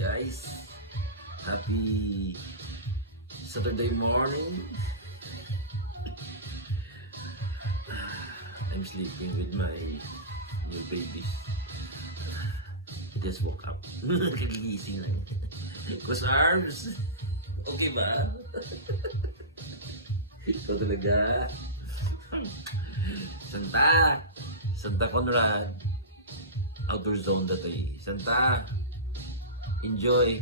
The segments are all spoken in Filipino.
guys, happy Saturday morning. I'm sleeping with my new babies. I just woke up. Kagigising lang. Cross arms. Okay ba? Ito talaga. Santa Conrad. Outdoorzone.ie. Santa, enjoy.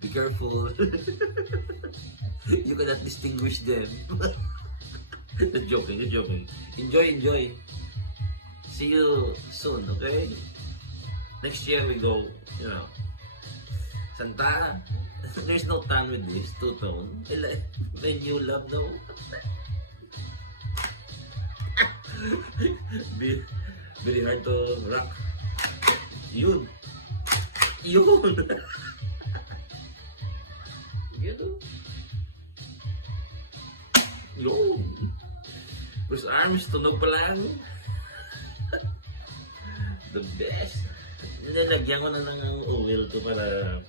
Be careful. You cannot distinguish them. Joking. Enjoy. See you soon, okay? Next year we go, Santa, there's no tan with this, two-tone. My new love, no? Very hard to rock. Yun. Yun. Cross arms, tunog pa lang. The best. Nilagyan ko na ng oil to para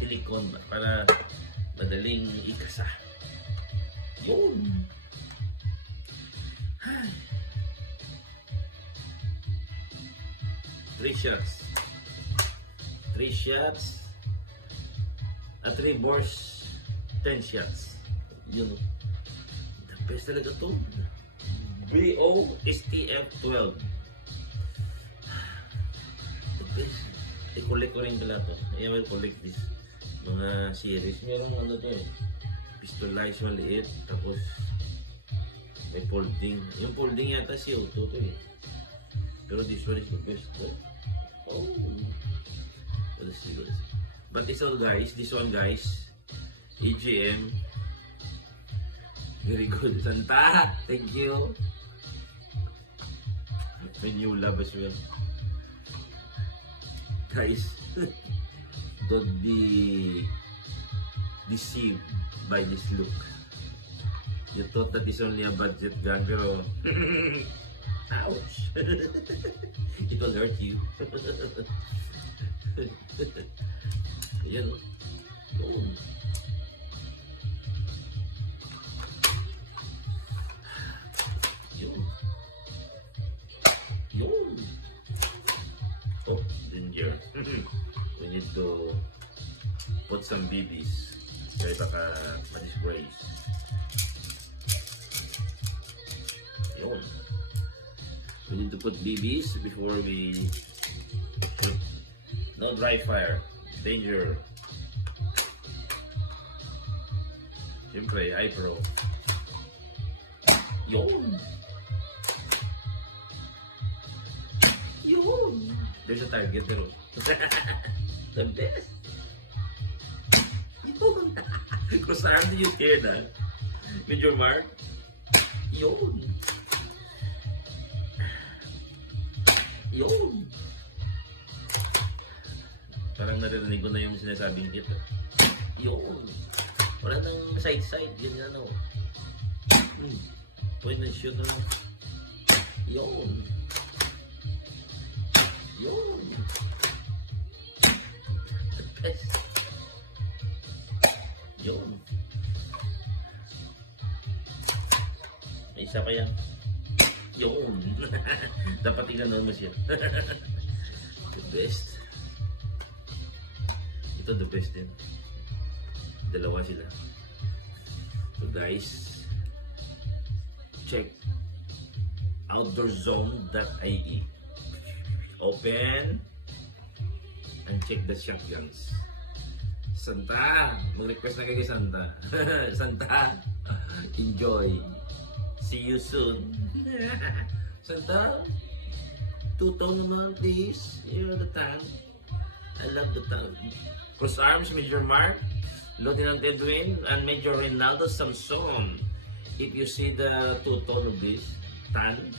silicone ba? Para madaling ikasa. Yun. 3 shots. 3 shots. At 3 bores, 10 shots. Yun o. The best talaga to. BO STF12. The best. I-collect ko rin pala to. I will collect this mga series. Merong ano to eh. Pistolize maliit. Tapos may folding. Yung folding yata CO2 to eh. Pero this one is the best. Oh. Let's see. But this all guys, this one guys, AGM. Very good. Santa, thank you. My new love as well. Guys, don't be deceived by this look. You thought that is only a budget gun, pero ouch! It will hurt you. Ayan o. Oh. Yun. Oh, danger. We need to put some BBs. Kaya baka ma-disgrace. Yun. We need to put BBs before we shoot. No dry fire. Danger. Siyempre, iPro. Yun. Yun. There's a target pero the best. Yun. Kung saan do you hear that? With your mark? Yun. Yun. Parang narinig ko na yung sinasabing ito. Yun. Wala nang side-side. Yun yan o. Point and shoot na. Yun. Yun. The best. Yun. May isa pa yan. Yun. Dapat tingnan mo siya. The best. Ito the best din. Dalawa sila. So guys, check Outdoorzone.ie. Open and check the shotguns. Santa, mag-request na kayo kay Santa. Santa, enjoy. See you soon. Santa, two-tone naman please. You're the tank. I love the tank. Cross arms, Major Mark, Lieutenant Edwin, and Major Rinaldo Samson. If you see the two-tone of this tan,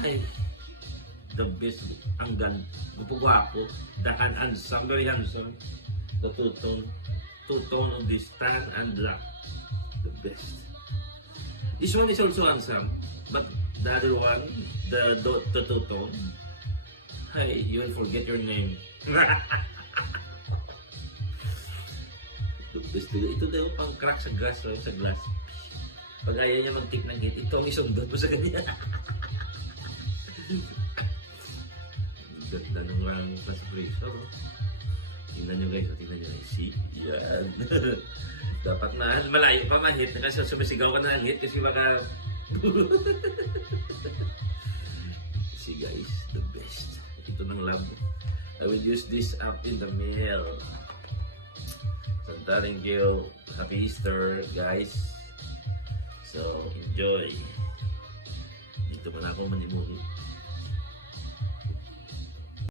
ay, the best. Ang gwapo, the handsome, very handsome. The two-tone of this tan and black, the best. This one is also handsome, but the other one, the two-tone, Hey, you will forget your name. Ito daw pang crack sa glass, sa glass. Pag ayaw niya mag-take ng hit, ito ang isundot mo sa kanya. Ganda nung ang paspresso. Tingnan nyo guys, tingnan nyo guys. See? Yan. Dapat na, malayo pa man-hit. Kasi sumisigaw ka na ng hit kasi baka... See guys, the best. Ito ng lab. I will use this up in the mail. So, thank you. Happy Easter, guys. So, enjoy. Dito man ako manimulog.